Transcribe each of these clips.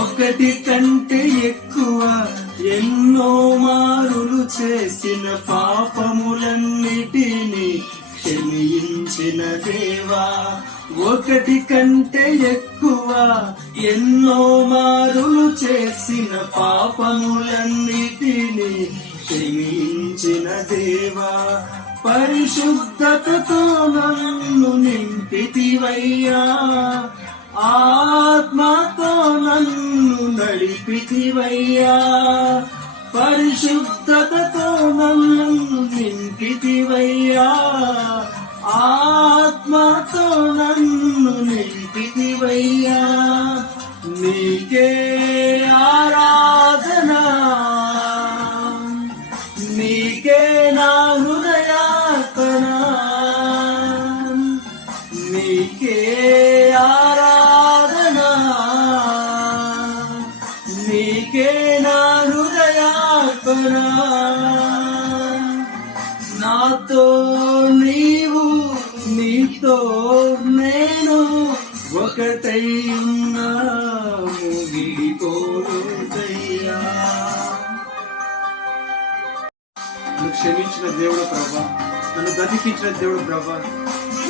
ఒకటి కంటే ఎక్కువ ఎన్నో మారులు చేసిన పాపములన్నిటినీ క్షమించిన దేవా. ఒకటి కంటే ఎక్కువ ఎన్నో మారులు చేసిన పాపములన్నిటినీ క్షమించిన దేవా. పరిశుద్ధతతో నన్ను నింపితివయ్యా, ఆత్మతో నన్ను నడిపితివయ్యా. పరిశుద్ధతతో నన్ను నింపితివయ్యా, ఆత్మతో నన్ను నింపితివయ్యా. నీకే ఆరాధన, నీకే నా హృదయార్పణ, నీకే ఆరాధన, నీకే నా హృదయార్పణ. నాతో నీవు, నీతో నేను ఒకటై ఉన్నాము, విడిపోదయ్యా. నన్ను క్షమించిన దేవుడు ప్రభా, నన్ను బ్రతికించిన దేవుడు ప్రభా,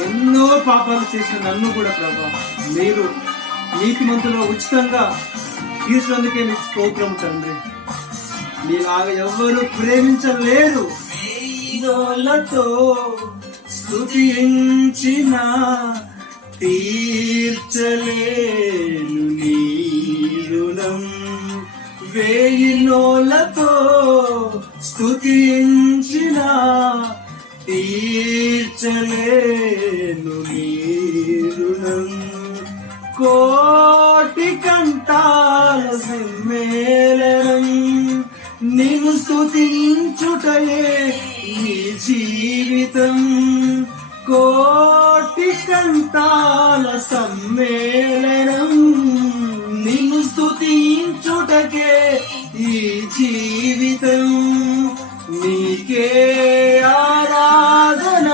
ఎన్నో పాపాలు చేసిన నన్ను కూడా ప్రభా మీరు నీతిమంతులో ఉచితంగా తీర్చినందుకే నీకు స్తోత్రం తండ్రి. నీలాగా ఎవ్వరూ ప్రేమించలేరు. వేయిదోలతో స్తుతించిన తీర్చలేను నీ రుణం. వేయినోలతో స్తుతించిన తీర్చలేను నీ రుణం. కోటి కంఠాల సమ్మేళనం నిన్ను స్తుతించుటయే నీ జీవితం. కోటి కంఠాల సమ్మేళనం నిన్ను స్తుతించుటకే ఈ జీవితం. నీకే ఆరాధన,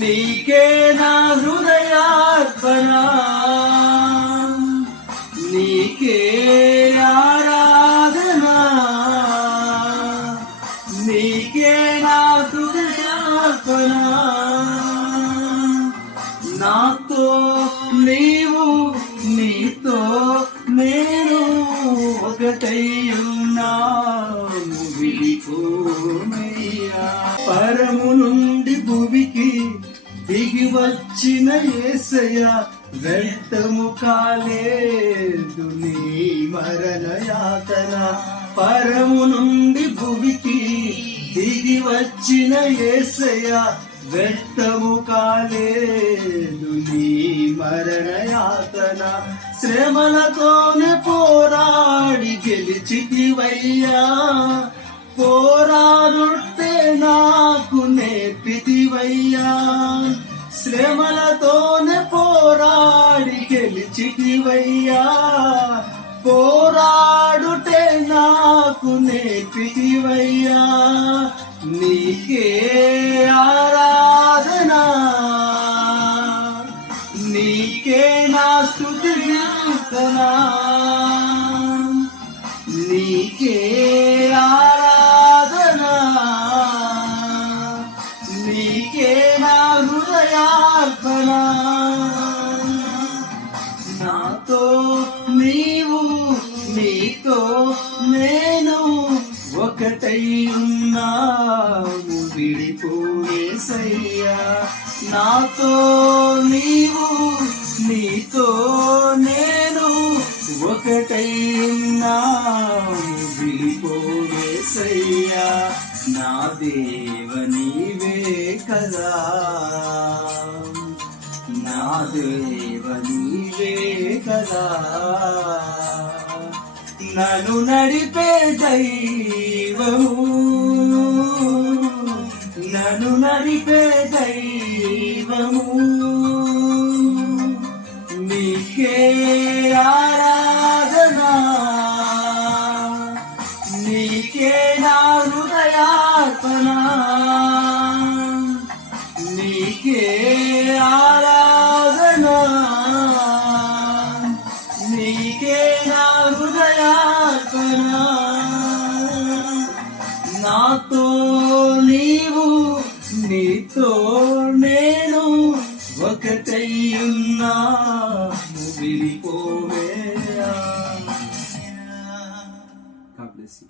నీకే నా హృదయార్పణ, నీకే ఆరాధన, నీకే నా హృదయార్పణ. నాతో నీవు, నీతో నేను ఒకటై ఉన్నాము, విడిపోమయ్యా. పరము నుండి భూమికి దిగి వచ్చిన యేసయ్య, వ్యర్థము కాలేదు నీ మరణ యాతన. పరము నుండి భూమికి దిగి వచ్చిన యేసయ్య, వ్యర్థము కాలేదు నీ మరణ యాతన. శ్రమలతోనే పోరాడి గెలిచితివయ్యా, పోరాడుటే నాకు నేర్పితివయ్యా. శ్రమలతోనే పోరాడి గెలిచితివయ్యా, పోరాడుటే నాకు నేర్పితివయ్యా. నీకే ఆరాధన, నీకే నా స్తుతి కీర్తన, నీకే ఆరాధన, నీకే నా హృదయార్పణ. నాతో నీవు, నీతో నేను ఒకటై ఉన్నాము, విడిపోయేసయ్యా. నాతో నీవు, నీతో నేను ఒకటై ఉన్నాము, విడిపోయేసయ్యా. నా దేవ నీవే కదా, నా దేవ నీవే కదా, నన్ను నడిపే దైవము, నన్ను నడిపే దైవము. నీకే ఆరాధన, నీకే నా హృదయార్పణ, నీకే ఆరాధన, నీతో నేను ఒకటై ఉన్నా విడిపోవేరా. God bless you.